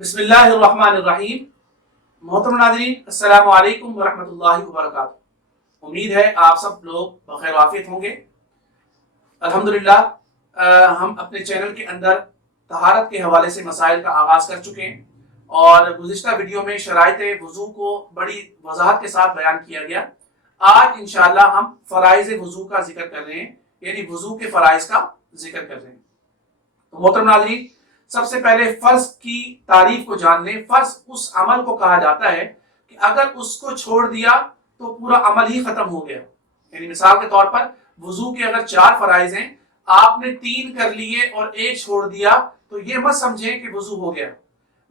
बिस्मिल्लाहिर्रहमानिर्रहीम। मोहतरम नाज़रीन, अस्सलामु अलैकुम वरहमतुल्लाहि वबरकातुहू। उम्मीद है आप सब लोग बखैर आफियत होंगे। अल्हम्दुलिल्लाह हम अपने चैनल के अंदर तहारत के हवाले से मसाइल का आगाज़ कर चुके हैं और गुज़िश्ता वीडियो में शराइत वज़ू को बड़ी वजाहत के साथ बयान किया गया। आज इंशाअल्लाह हम फ़राइज़ वज़ू का जिक्र कर रहे हैं, यानी वज़ू के फ़राइज़ का जिक्र कर रहे हैं। तो मोहतरम नाज़रीन, सबसे पहले फर्ज की तारीफ को जान लें। फर्ज उस अमल को कहा जाता है कि अगर उसको छोड़ दिया तो पूरा अमल ही खत्म हो गया। यानी मिसाल के तौर पर वजू के अगर 4 फराइज हैं, आपने 3 कर लिए और 1 छोड़ दिया तो ये मत समझे कि वजू हो गया।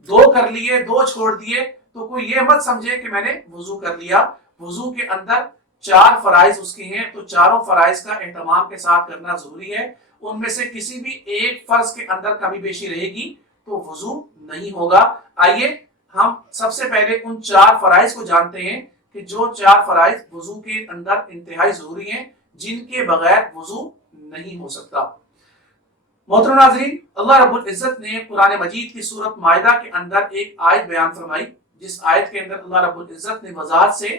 2 कर लिए, 2 छोड़ दिए तो कोई ये मत समझे कि मैंने वजू कर लिया। वजू के अंदर 4 फराइज उसके हैं, तो चारों फराइज का एहतमाम के साथ करना जरूरी है। उनमें से किसी भी एक फर्ज के अंदर कमी बेशी रहेगी तो वजू नहीं होगा। आइए हम सबसे पहले उन 4 फराइज को जानते हैं कि जो 4 फराइज वजू के अंदर इंतहाई जरूरी हैं, जिनके बगैर वजू नहीं हो सकता। मोहतरम नाज़रीन, अल्लाह रब्बुल इज्जत ने कुरान मजीद की सूरत माइदा के अंदर एक आयत बयान फरमाई, जिस आयत के अंदर अल्लाह रब्बुल इज्जत ने वजाहत से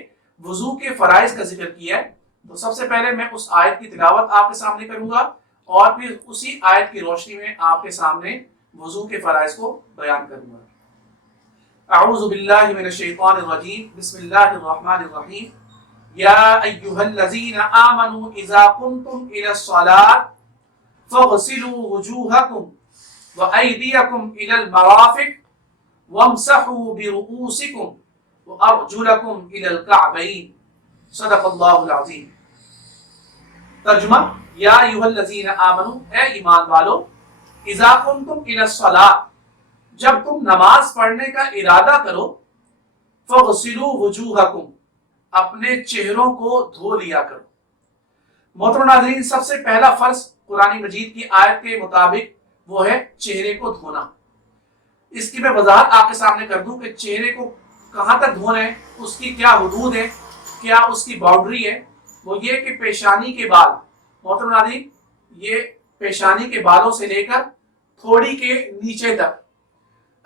वजू के फराइज का जिक्र किया है। तो सबसे पहले मैं उस आयत की तिलावत आपके सामने करूंगा और फिर उसी आयत की रोशनी में आपके सामने वजू के फराइज को बयान करूंगा। अऊज़ु बिल्लाहि मिनश शैतानिर रजीम, बिस्मिल्लाहिर रहमानिर रहीम। या अय्युहल्लज़ीना आमनू इज़ा कुंतुम इलस सलात फ़ग़सिलू वुजूहकुम व अयदियकुम इलल मराफ़िक़ वम्सहू बिरुऊसिकुम व अर्जुलकुम इलल कअबैन। सदक़ल्लाहुल अज़ीम। तर्जुमा, या अय्युहल्लज़ीना आमनू, ए ईमान वालो, इज़ा कुंतुम इलस सलात, जब तुम नमाज पढ़ने का इरादा करो, फ़ग़सिलू वुजूहकुम, अपने चेहरों को धो लिया करो। मोहतरम नाज़रीन, सबसे पहला फर्ज कुरान मजीद की आयत के मुताबिक वो है चेहरे को धोना। इसकी मैं वजाहत आपके सामने कर दूं कि चेहरे को कहां तक धोना है, उसकी क्या हुदूद है, क्या उसकी बाउंड्री है। वो ये कि पेशानी के बाल, मोहतरम नाज़रीन, ये पेशानी के बालों से लेकर थोड़ी के नीचे तक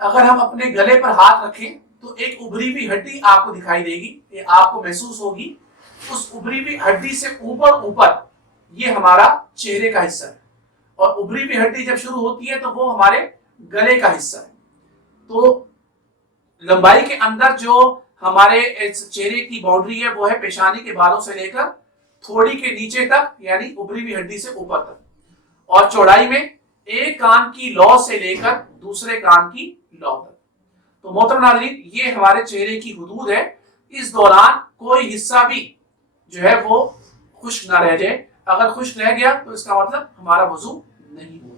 अगर हम अपने गले पर हाथ रखें तो एक उभरी हुई हड्डी आपको दिखाई देगी, ये आपको महसूस होगी। उस उभरी हुई हड्डी से ऊपर ये हमारा चेहरे का हिस्सा है और उभरी हुई हड्डी जब शुरू होती है तो वो हमारे गले का हिस्सा है। तो लंबाई के अंदर जो हमारे चेहरे की बाउंड्री है वो है पेशानी के बालों से लेकर थोड़ी के नीचे तक, यानी उभरी हुई हड्डी से ऊपर तक, और चौड़ाई में एक कान की लौ से लेकर दूसरे कान की लौ तक। तो मोहतरम नाज़रीन, ये हमारे चेहरे की हुदूद है। इस दौरान कोई हिस्सा भी जो है वो खुश्क ना रह जाए। अगर खुश्क रह गया तो इसका मतलब हमारा वजू नहीं हुआ।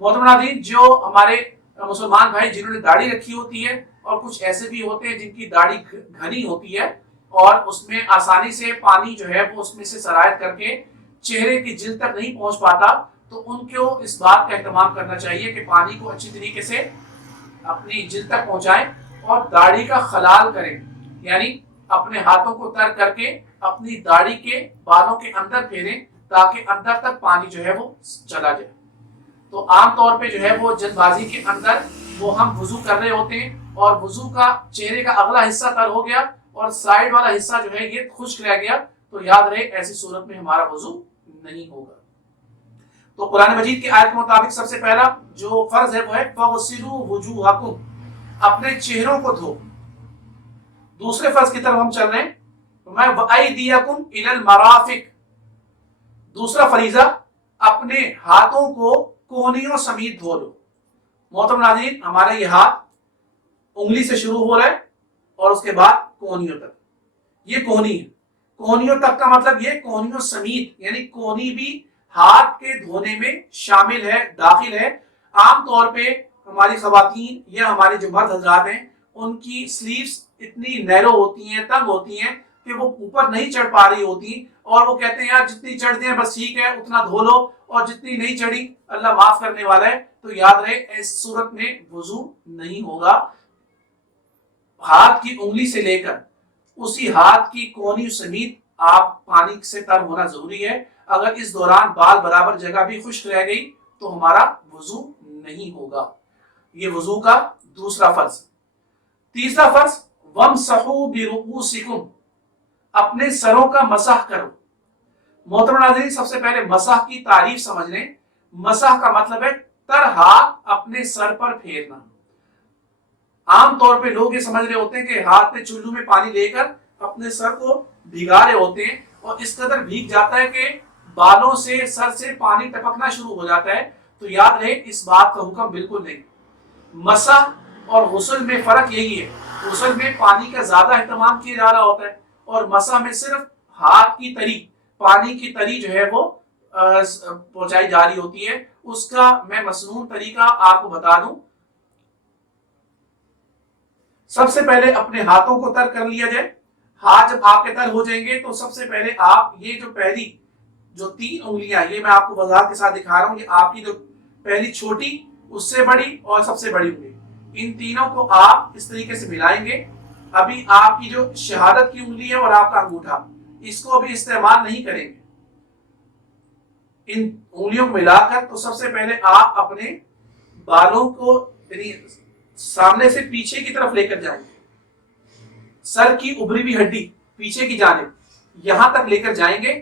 मोहतरम नाज़रीन, जो हमारे मुसलमान भाई जिन्होंने दाढ़ी रखी होती है, और कुछ ऐसे भी होते हैं जिनकी दाढ़ी घनी होती है और उसमें आसानी से पानी जो है वो उसमें से सरायत करके चेहरे की जिल्द तक नहीं पहुंच पाता, तो उनको इस बात का एहतमाम करना चाहिए कि पानी को अच्छी तरीके से अपनी जिल्द तक पहुंचाएं और दाढ़ी का खलाल करें, यानी अपने हाथों को तर करके अपनी दाढ़ी के बालों के अंदर फेरें ताकि अंदर तक पानी जो है वो चला जाए। तो आम तौर पे जो है वो जल्दबाजी के अंदर वो हम वजू कर रहे होते हैं और वजू का चेहरे का अगला हिस्सा तर हो गया और साइड वाला हिस्सा जो है ये खुश्क रह गया, तो याद रहे ऐसी सूरत में हमारा वजू नहीं होगा। तो कुरान मजीद की आयत के मुताबिक सबसे पहला जो फर्ज है वो है फ़ग़सिलू वुजूहकुम, अपने चेहरों को धो। दूसरे फर्ज की तरफ हम चल रहे हैं, वअयदियकुम इलल मराफ़िक़, दूसरा फरीजा अपने हाथों को कोहनियों समेत धो लो। मोहतरम नाज़रीन, हमारा ये हाथ उंगली से शुरू हो रहा है और उसके बाद कोहनियों तक, ये कोहनी है। कोहनियों तक का मतलब ये कोहनियों समेत, यानी कोहनी भी हाथ के धोने में शामिल है, दाखिल है। आम तौर पे हमारी खवातीन या हमारे जो मर्द हजरात हैं उनकी स्लीव्स इतनी नैरो होती हैं, तंग होती हैं कि वो ऊपर नहीं चढ़ पा रही होती, और वो कहते हैं यार जितनी चढ़ जाए बस ठीक है, उतना धो लो, और जितनी नहीं चढ़ी अल्लाह माफ करने वाला है। तो याद रहे इस सूरत में वजू नहीं होगा। हाथ की उंगली से लेकर उसी हाथ की कोहनी समेत आप पानी से तर होना जरूरी है। अगर इस दौरान बाल बराबर जगह भी खुश्क रह गई तो हमारा वजू नहीं होगा। یہ وضو کا دوسرا فرض۔ تیسرا فرض وَامْسَحُوا بِرُؤُوسِكُمْ، اپنے سروں کا مسح کرو۔ محترم ناظرین، سب سے پہلے مسح کی تعریف سمجھ لیں۔ مسح کا مطلب ہے تر ہاتھ اپنے سر پر پھیرنا۔ عام طور پہ لوگ یہ سمجھ رہے ہوتے ہیں کہ ہاتھ میں چلو میں پانی لے کر اپنے سر کو بھگا رہے ہوتے ہیں اور اس قدر بھیگ جاتا ہے کہ بالوں سے سر سے پانی ٹپکنا شروع ہو جاتا ہے۔ تو یاد رہے اس بات کا حکم بالکل نہیں۔ مسح اور غسل میں فرق یہی ہے، غسل میں پانی کا زیادہ اہتمام کیا جا رہا ہوتا ہے اور مسح میں صرف ہاتھ کی تری، پانی کی تری جو ہے وہ پہنچائی جا رہی ہوتی ہے۔ اس کا میں مسنون طریقہ آپ کو بتا دوں۔ سب سے پہلے اپنے ہاتھوں کو تر کر لیا جائے۔ ہاتھ جب آپ کے تر ہو جائیں گے تو سب سے پہلے آپ یہ جو پہلی جو 3 انگلیاں، یہ میں آپ کو وضاحت کے ساتھ دکھا رہا ہوں، یہ آپ کی جو پہلی چھوٹی، اس سے بڑی اور سب سے بڑی انگلی، ان تینوں کو آپ اس طریقے سے ملائیں گے۔ ابھی آپ کی جو شہادت کی انگلی ہے اور آپ کا انگوٹھا، اس کو ابھی استعمال نہیں کریں گے۔ ان انگلیوں کو ملا کر تو سب سے پہلے آپ اپنے بالوں کو یعنی سامنے سے پیچھے کی طرف لے کر جائیں گے۔ سر کی ابری ہوئی ہڈی پیچھے کی جانب یہاں تک لے کر جائیں گے۔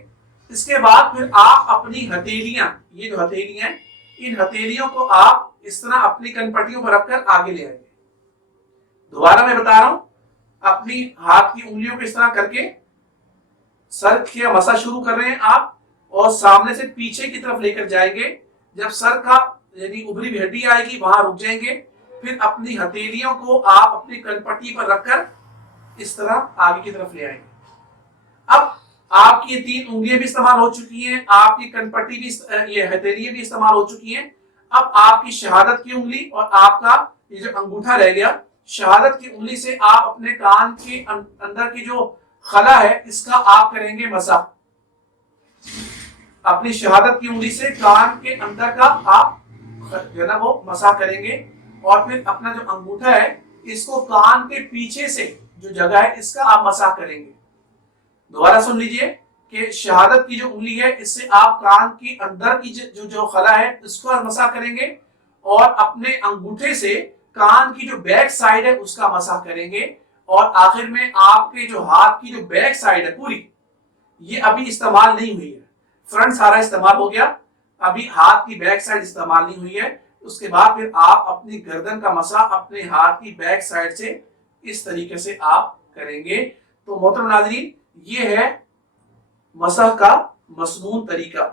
اس کے بعد پھر آپ اپنی ہتھیلیاں، یہ جو ہتھیلیاں ہیں، ان ہتھیلیوں کو آپ اس طرح اپنی کنپٹیوں پر رکھ کر آگے لے آئیں گے۔ دوبارہ میں بتا رہا ہوں، اپنی ہاتھ کی انگلیوں کو اس طرح کر کے سر کا مسح شروع کر رہے ہیں آپ، اور سامنے سے پیچھے کی طرف لے کر جائیں گے۔ جب سر کا یعنی ابری ہوئی ہڈی آئے گی وہاں رک جائیں گے، پھر اپنی ہتھیلیوں کو آپ اپنی کنپٹی پر رکھ کر اس طرح آگے کی طرف لے آئیں گے۔ اب آپ کی یہ 3 انگلیاں بھی استعمال ہو چکی ہیں، آپ کی کنپٹی بھی، یہ ہتھیلیاں بھی استعمال ہو چکی ہیں۔ اب آپ کی شہادت کی انگلی اور آپ کا یہ جو انگوٹھا رہ گیا، شہادت کی انگلی سے آپ اپنے کان کے اندر کی جو خلا ہے اس کا آپ کریں گے مسح۔ اپنی شہادت کی انگلی سے کان کے اندر کا آپ جو ہے نا وہ مسح کریں گے، اور پھر اپنا جو انگوٹھا ہے اس کو کان کے پیچھے سے جو جگہ ہے اس کا آپ مسح کریں گے۔ دوبارہ سن لیجئے کہ شہادت کی جو انگلی ہے اس سے آپ کان کے اندر کی جو خلا ہے اس کو مسح کریں گے، اور اپنے انگوٹھے سے کان کی جو بیک سائیڈ ہے اس کا مسح کریں گے، اور آخر میں آپ کے جو ہاتھ کی جو بیک سائیڈ ہے پوری، یہ ابھی استعمال نہیں ہوئی ہے۔ فرنٹ سارا استعمال ہو گیا، ابھی ہاتھ کی بیک سائیڈ استعمال نہیں ہوئی ہے۔ اس کے بعد پھر آپ اپنی گردن کا مسح اپنے ہاتھ کی بیک سائیڈ سے اس طریقے سے آپ کریں گے۔ تو محترم ناظرین، یہ ہے مسح کا مسنون طریقہ۔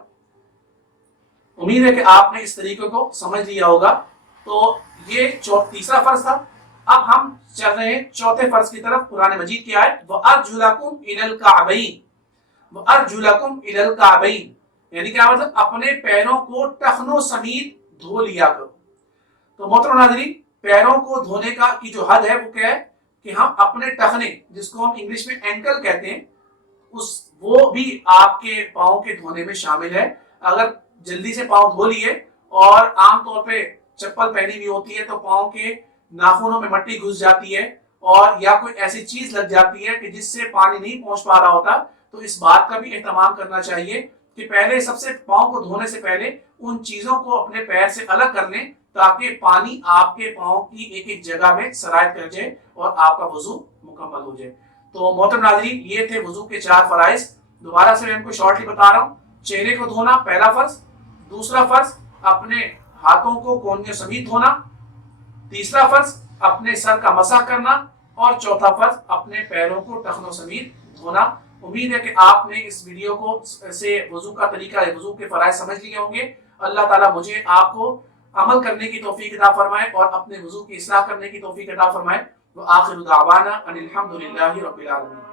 امید ہے کہ آپ نے اس طریقے کو سمجھ لیا ہوگا۔ تو یہ تیسرا فرض تھا۔ اب ہم چل رہے ہیں چوتھے فرض کی طرف۔ قرآن مجید کی آیت وَأَرْجُلَكُمْ إِلَى الْكَعْبَيْنِ، وَأَرْجُلَكُمْ إِلَى الْكَعْبَيْنِ، یعنی کیا مطلب؟ اپنے پیروں کو ٹخنوں سمیت دھو لیا کرو۔ تو محترم ناظرین، پیروں کو دھونے کا کی جو حد ہے وہ کیا ہے کہ ہم اپنے ٹخنے، جس کو ہم انگلش میں اینکل کہتے ہیں، وہ بھی آپ کے پاؤں کے دھونے میں شامل ہے۔ اگر جلدی سے پاؤں دھو لیے اور عام طور پہ چپل پہنی ہوئی ہوتی ہے تو پاؤں کے ناخنوں میں مٹی گھس جاتی ہے، اور یا کوئی ایسی چیز لگ جاتی ہے کہ جس سے پانی نہیں پہنچ پا رہا ہوتا، تو اس بات کا بھی اہتمام کرنا چاہیے کہ پہلے سب سے پاؤں کو دھونے سے پہلے ان چیزوں کو اپنے پیر سے الگ کر لیں، تاکہ پانی آپ کے پاؤں کی ایک ایک جگہ میں سرایت کر جائے اور آپ کا وضو مکمل ہو جائے۔ تو محترم ناظرین، یہ تھے وضو کے 4 فرائض۔ دوبارہ سے میں ان کو شارٹلی بتا رہا ہوں۔ چہرے کو دھونا پہلا فرض، دوسرا فرض اپنے ہاتھوں کو کونیوں سمیت دھونا، تیسرا فرض اپنے سر کا مسح کرنا، اور چوتھا فرض اپنے پیروں کو ٹخنوں سمیت دھونا۔ امید ہے کہ آپ نے اس ویڈیو کو سے وضو کا طریقہ، وضو کے فرائض سمجھ لیے ہوں گے۔ اللہ تعالیٰ مجھے آپ کو عمل کرنے کی توفیق عطا فرمائے اور اپنے وضو کی اصلاح کرنے کی توفیق عطا فرمائے۔ وآخر دعوانا ان الحمد للہ رب العالمین۔